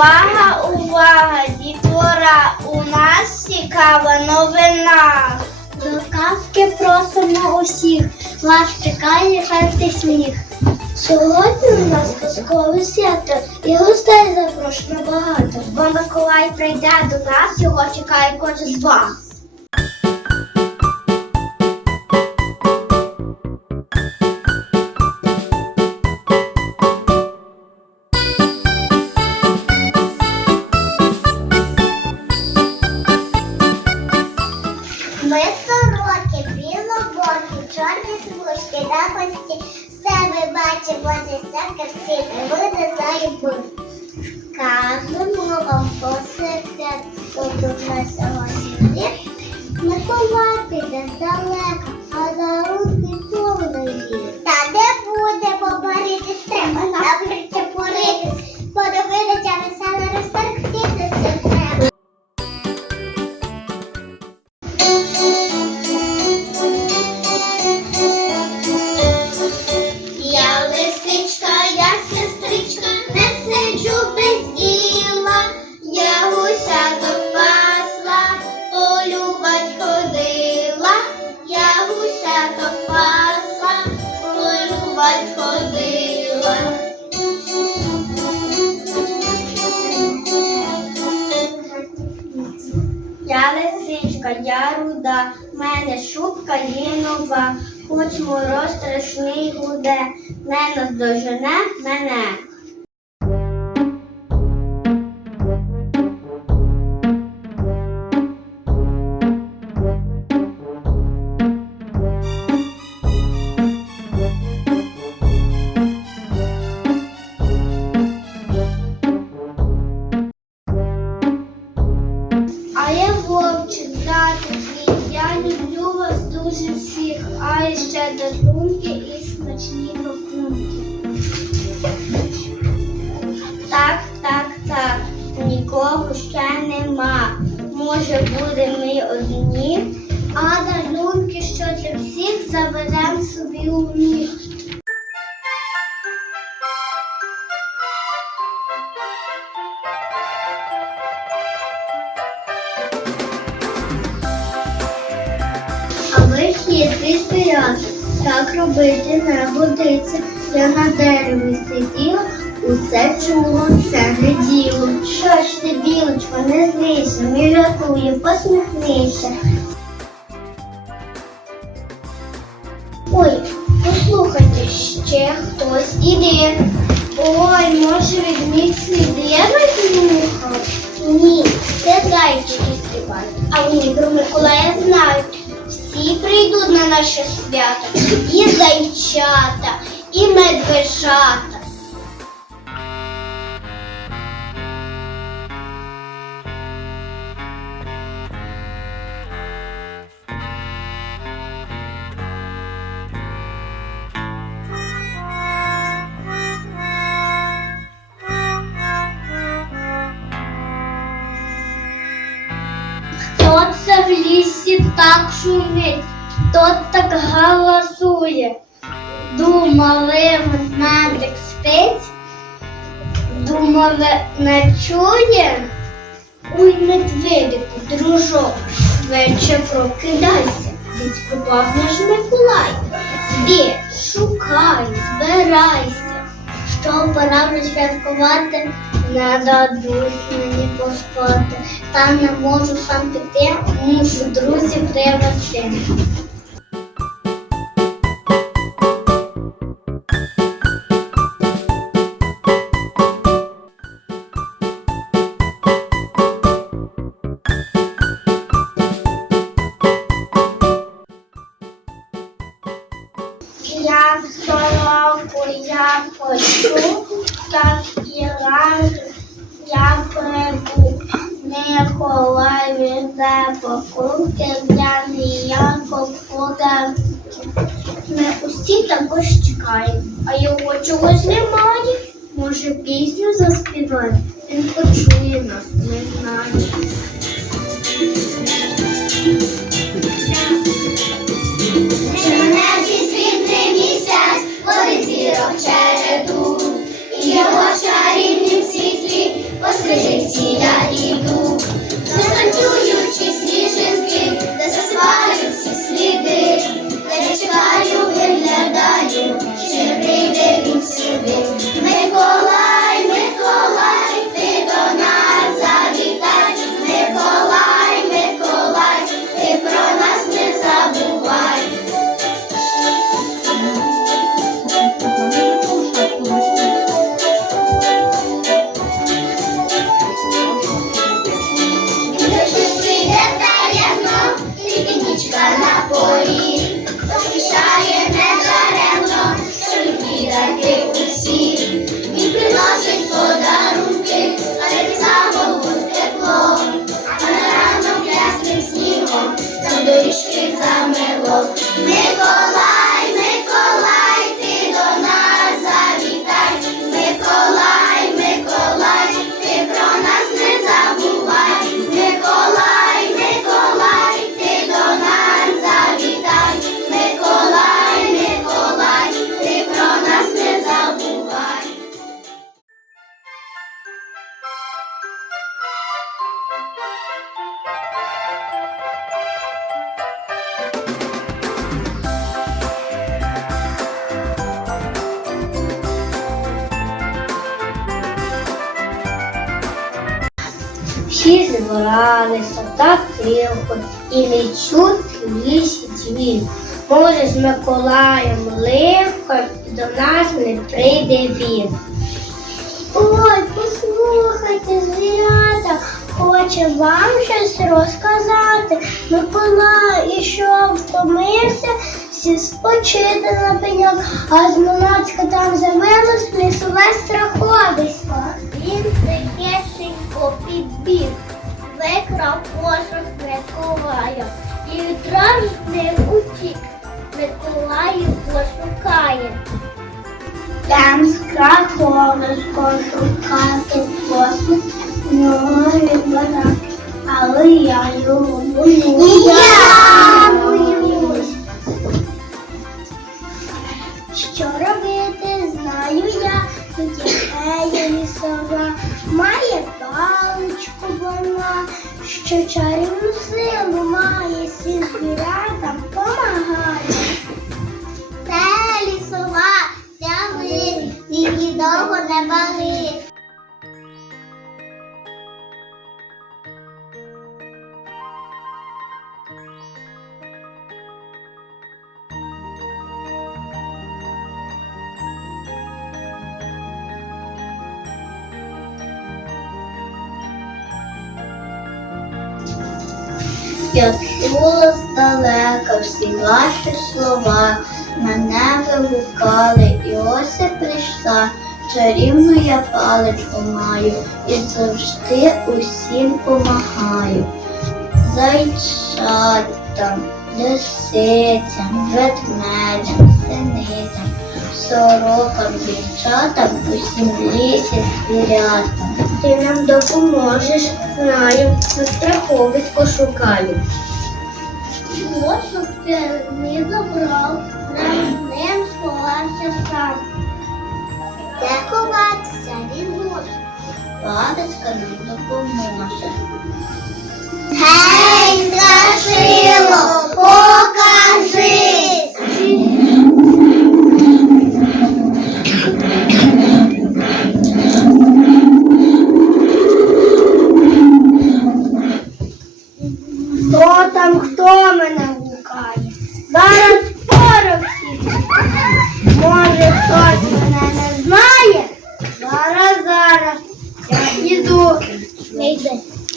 Увага, увага, дітвора, у нас цікава новина. До казки просимо усіх, вас чекає хати сміх. Сьогодні у нас казкове свято і гостей запрошено багато. Бо Миколай прийде до нас, його чекає кожен з вас. Ми бачимо зі всяке всі, Ми не знаємо. Кажемо вам по секрету, дуже сьогодні. Не ховати далеко, а за руки повної. Та не будемо борітись, треба нам страшний гуде, не наздожене мене. Робити не годиться. Я на дереві сиділа, усе чула, це не. Що ж ти, білочко, не злися, мій рятує, посміхнися. Ой, послухайте, ще хтось іде. Ой, може від них сліди визнухав? Ні, це зайчики співають, а вони про Миколая знають. Всі прийдуть на наше свято, і зайчата, і медвежата. Хто це в лісі так шумить, хто так галасує? Думали, медик спить, думали, не чує. Ой, медведику, дружок, швидше прокидайся, відскупав наш Миколай. Де, шукай, збирайся, що пора вже святкувати, не дадуть мені поспати. Та не можу сам піти, мушу друзів привести. Чогось немає. Може, пісню заспівати? Він почує Зібралися так тихо і не чути в лісі дзвін. Може, з Миколаєм лихо до нас не прийде він. Ой, послухайте, звірята, хоче вам щось розказати. Миколай ішов, втомився, всі спочити на пеньок, а зненацька там замилось лісове страховисько. Він тихесенько підбіг, викрав посох Миколая і відразу ним утік. Миколаїв пошукає. Там страховисько шукати не вона, але я його боюсь. Я боюсь. Що робити, знаю я, фея лісова, має вона, що чарівну силу має, всім звірятам помагає. Я чула здалека всі ваші слова, мене вигукали, і ось я прийшла. Чарівну я паличку маю і завжди усім помагаю. Зайчатам, лисицям, ведмедям, синицям, сорокам, дівчатам, усім лісі звірятам. Ти нам допоможеш, знаю, на страховисько шукаю. Лошок ти не забрав, нам ним сховався сам. Де ховатися, він може. Паличка нам допоможе. Гей, страшило, хтось мене не знає? Зараз, зараз. Я. Не йди.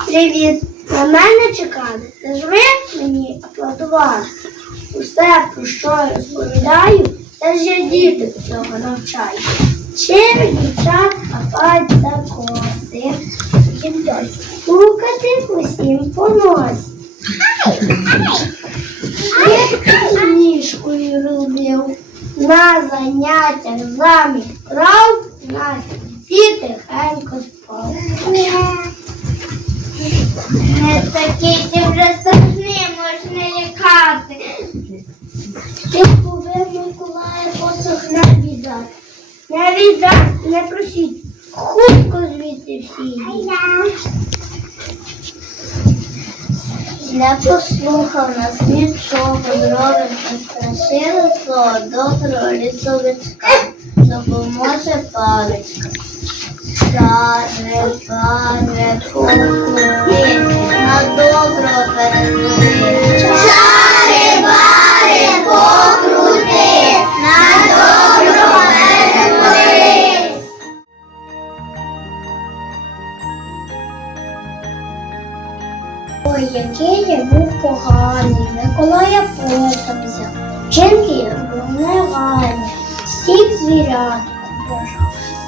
Привіт. На мене чекали. Це ж ви мені аплодували. Усе, про що я розповідаю, це ж я діти цього навчаю. Чим дівчат хапать за коси, їм дощ стукати усім по носі. Я ніжкою робив на заняттях замість прав, нас всі тихенько спав. Такий ти вже страшний, можна лякати. Ти повинен Миколая посох не віддати. Не віддати, не просіть. Хутко звідси всі. Не послухав нас нічого, зробив страшили свого доброго лісовичка, допоможе паличка. Старе, паре, покрути,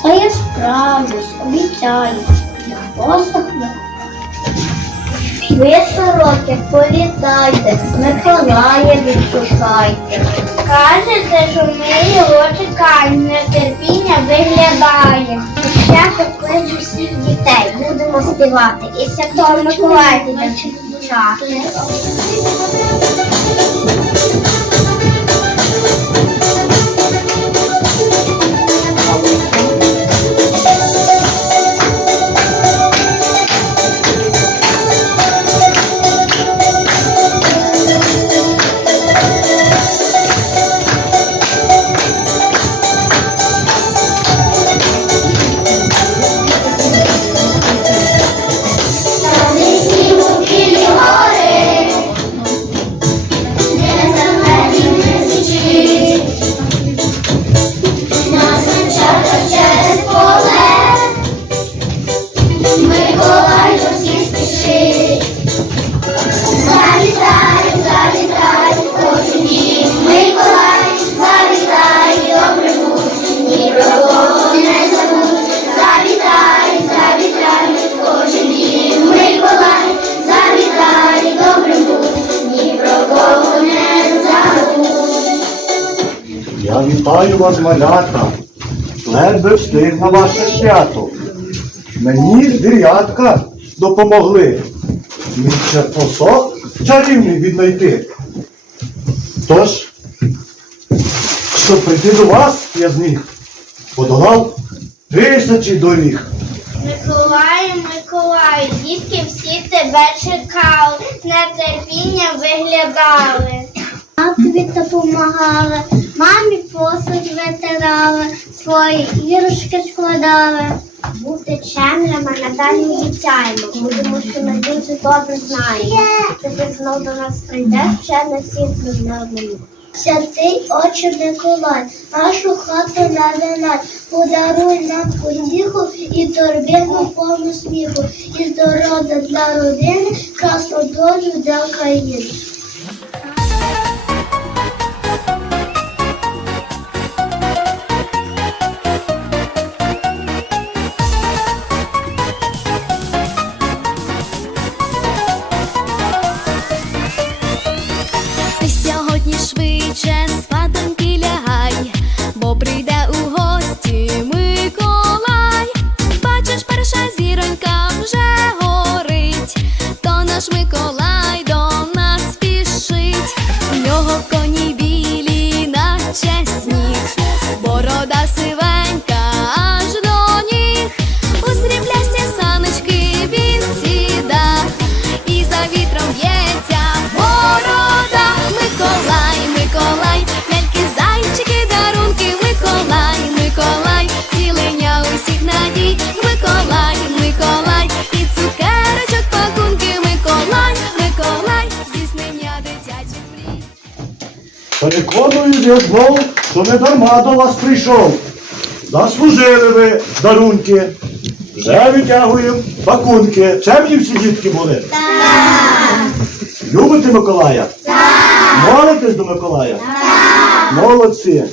Та я справлюсь, обіцяю, я посох не ви, сороки, політайте, Миколая відшукайте. Кажете, що ми його чекаємо, нетерпіння виглядає. Я покличу всіх дітей, будемо співати. І Святого Миколая буде вітаю вас, малята. Ледве встиг на ваше свято. Мені звірятка допомогли. Мій черпосок чарівний віднайти. Тож, щоб прийти до вас, я зміг, подолав тисячі доріг. Миколаю, Миколаю, дітки всі тебе чекали, з нетерпінням виглядали. А тобі допомагали, мамі посуд витирали, свої іграшки складали. Бути чемними надалі обіцяємо, будемо, що ми дуже добре знаємо. Ти знов до нас прийдеш, ще на всіх розмовимо. Святий очі Миколай, нашу хату навинай, подаруй нам утіху і торбину повну сміху, і здоров'я для родини, красну долю для країни. Переконую я знов, що не дарма до вас прийшов. Заслужили ви дарунки. Вже витягуємо пакунки. Чемні всі дітки були? Так. Любите Миколая? Так. Молитесь до Миколая? Так. Молодці.